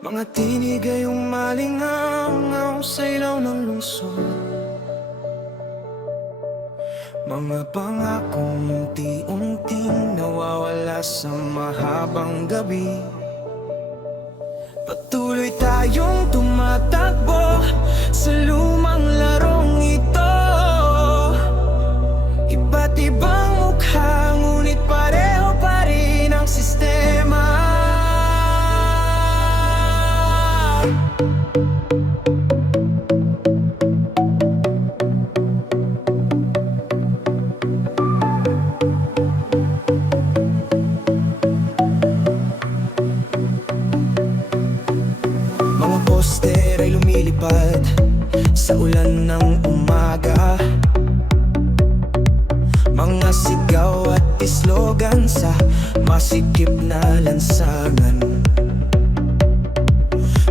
Mga tinig ay umalingaw sa ilaw ng lungsod. Mga pangakong unti-unting nawawala sa mahabang gabi. Patuloy tayong tumatakbo sa lumang larong ito. Iba't ibang mukha, ngunit pareho pa rin ang sistema. Mga poster ay lumilipad sa ulan ng umaga. Mga sigaw at islogan sa masikip na lansangan.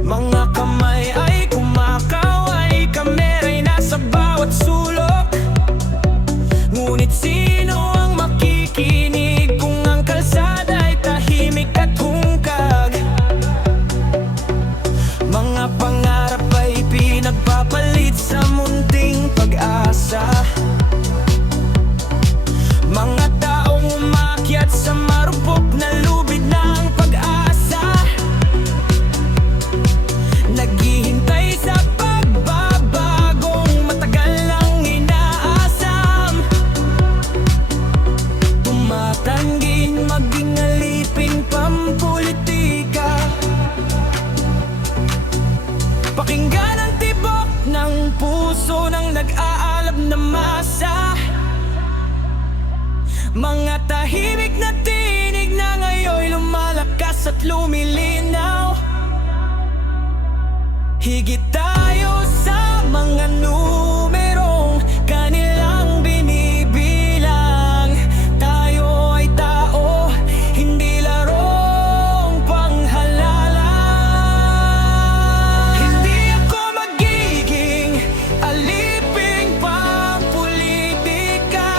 Mga kamay ay kumakaway, kamera'y nasa bawat sulok. Ngunit sino ang makikinig kung ang kalsada ay tahimik at hungkag? Mga pangarap ay pinagpapalit sa munting pag-asa. Mga taong umakyat sa marupok na lubid ng pag-asa, naghihintay sa pagbabagong matagal lang inaasam. Tumatangging maging aliping pampolitika. Pakinggan ang tibok ng puso ng nag-aalab na masa. Mga tahimik na tinig na ngayon lumalakas at lumilinaw. Higit tayo sa mga numerong kanilang binibilang. Tayo ay tao, hindi larong panghalala. Hindi ako magiging aliping pampolitika.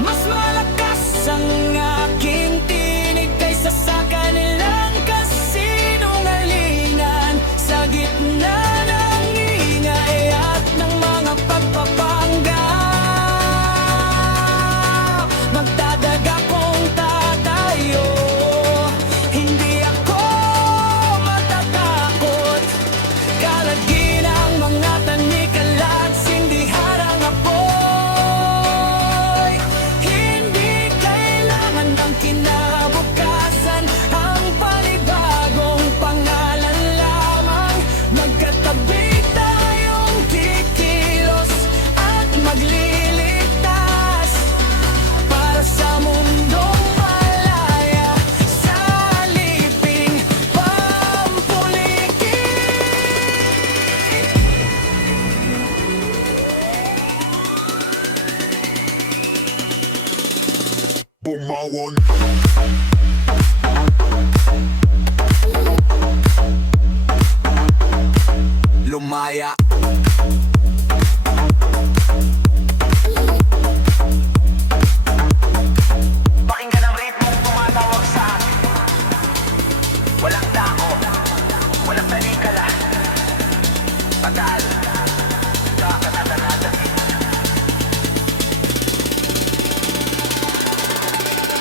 Mas malakas ang aking tinig kaysa sa kanilang kasinungalingan. Sa gitna ng ingay at ng mga pagpapanggap, magdadaga kong tatayo. Hindi ako matatakot. Kalagin ang mga tanikala at sindihan ang apoy. Hindi kailangan ng kinabukasan ang panibagong pangalan lamang. Magkatabi tayong kikilos at magliligtas para sa mundong malaya sa aliping pampulitik. Bumawan. Lumaya. Pakinggan ang ritmong tumatawag sa akin. Walang dako, walang talikala. Patal sa katatanatan.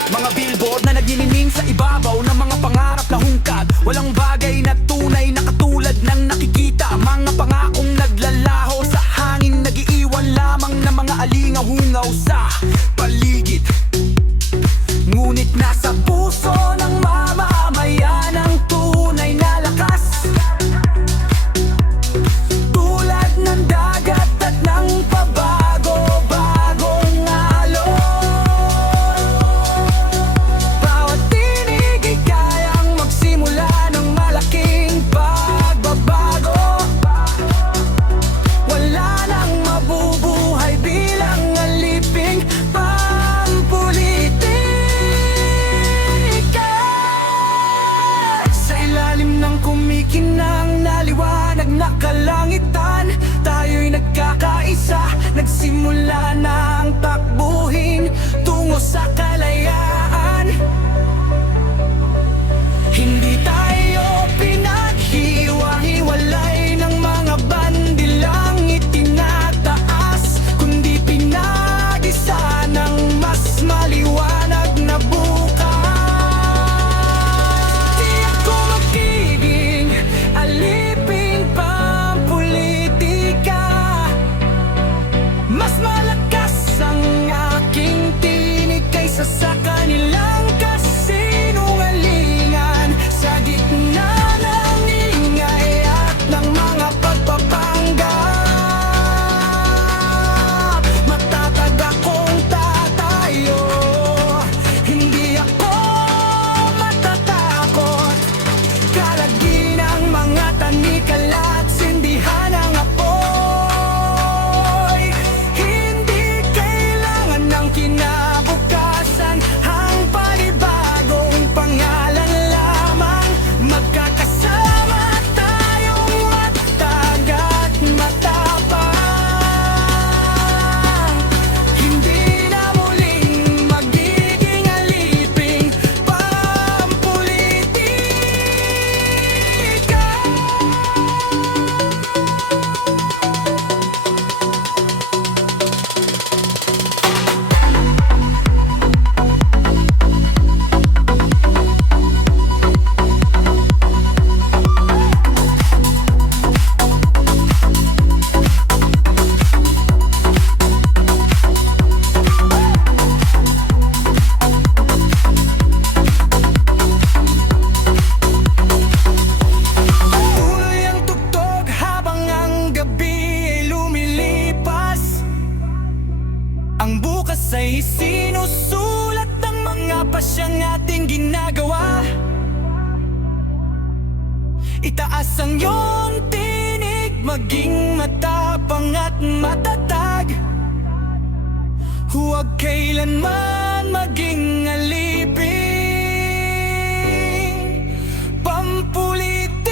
Mga billboard na naglilining sa ibabaw ng mga pangarap na hungkag. Walang bagay na tunay na katulad ng nakikita. Mga pangakong naglalaho sa hangin, nag-iiwan lamang ng mga alingaw-hungaw sa paligid. Ngunit nasa puso ng mamamayan ang tunay na lakas. Tulad ng dagat at ng pabago-bagong alon. Bawat tinig ay kayang magsimula ng malaking pagbabago. Wala nang mabubuhay bilang aliping pampulitika. Sa ilalim ng kumikinang na liwanag na kalangitan, tayo'y nagkakaisa. Nagsimula na ang takbuhin tungo sa kalayaan. Hindi tayo ating ginagawa. Itaas ang iyong tinig, maging matapang at matatag. Huwag kailanman maging alipin, pampulitika.